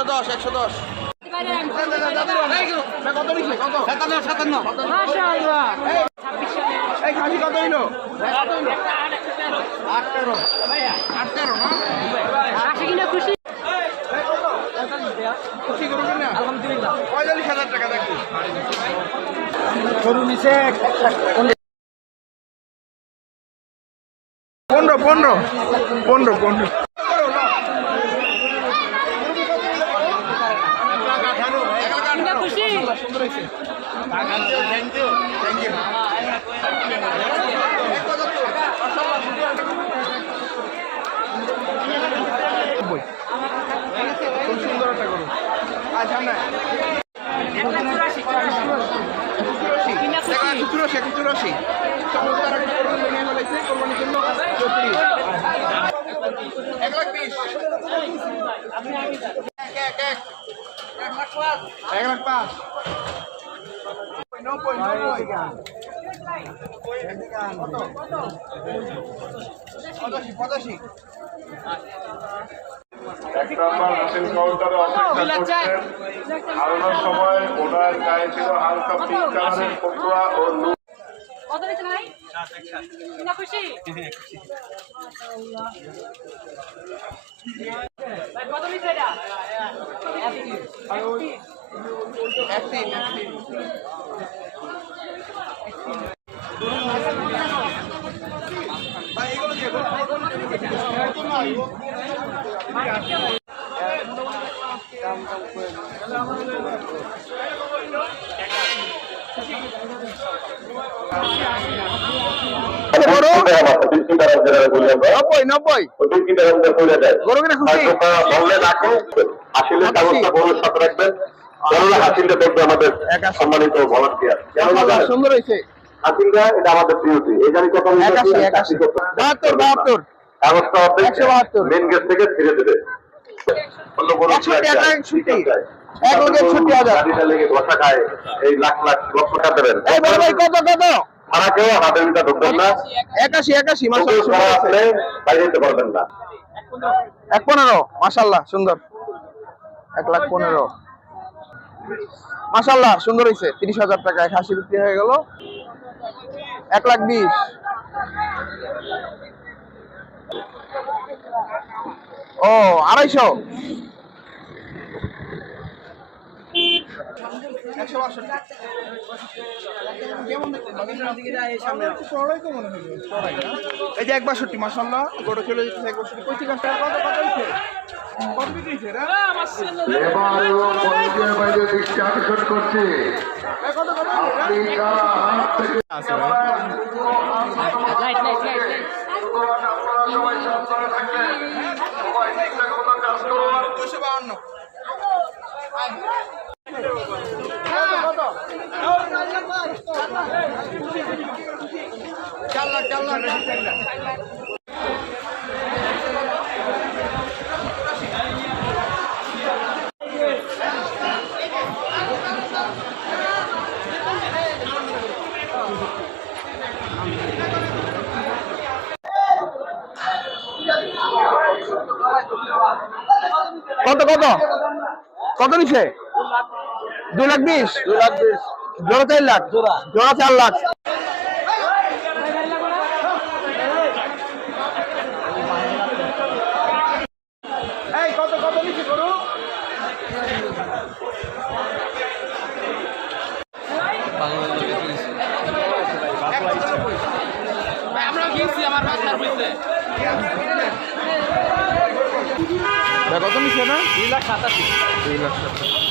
110 110 কত নিচ্ছে কত 57 মাশাআল্লাহ এই খাসি কত হইলো 18 না খাসি কিনা খুশি খুশি করুন না আলহামদুলিল্লাহ 45000 টাকা দেখি গরু নিচে 15 কিনা খুশি সুন্দর হয়েছে থ্যাংক ইউ খুব সুন্দর একটা গরু আচ্ছা না 180 চমৎকার একটা গরু নিয়ে ফেলেছে কোরবানির জন্য 34 120 1,05,000 85 এক নম্বর হাসিল কাউন্টারে অপেক্ষা করছেন হারানোর সময় ওনার গায়ে ছিল হালকা পিঙ্ক কালারের পটুয়া ও কত দিতে ভাই কিনা খুশি ভাই কত দিতে এটা সম্মানিত ভলান্টিয়ার সুন্দর হয়েছে হাসিলরা এটা আমাদের প্রিয়তি এই জানি কত 72 মেন গেট থেকে ফিরে দেবে বসা খায় এই লাখ লাখ লক্ষ টাকা দেবেন কত ভাড়া কেউ হাতের ভিতরে ঢুকবেন না 81 বাইরে যেতে পারবেন না 115 মাশাআল্লাহ সুন্দর 1,15,000 মাশাআল্লাহ সুন্দর হয়েছে 30,000 টাকা খাসি বিক্রি হয়ে গেল 1,20,000 ও 250 এই যে 162 মাশাআল্লাহ গোটা চলে যেতেছে 162 কত বিক্রি হয়েছে রে লেবার এবং পরিচয় বাইরে দৃষ্টি আকর্ষণ করছে আপনি কারা হাত থেকে লাইট সবাই সাবধানে থাকবেন সবাই ঠিকঠাক মতো কাজ করুন 252 4 লাখ কত নিচ্ছে 2,20,000 জোড়া 4 লাখ জোড়া 4 লাখ কত নিচ্ছে গরু আমরা গিয়েছি আমার বাচ্চার হইছে কত নিচ্ছে না 2,87,000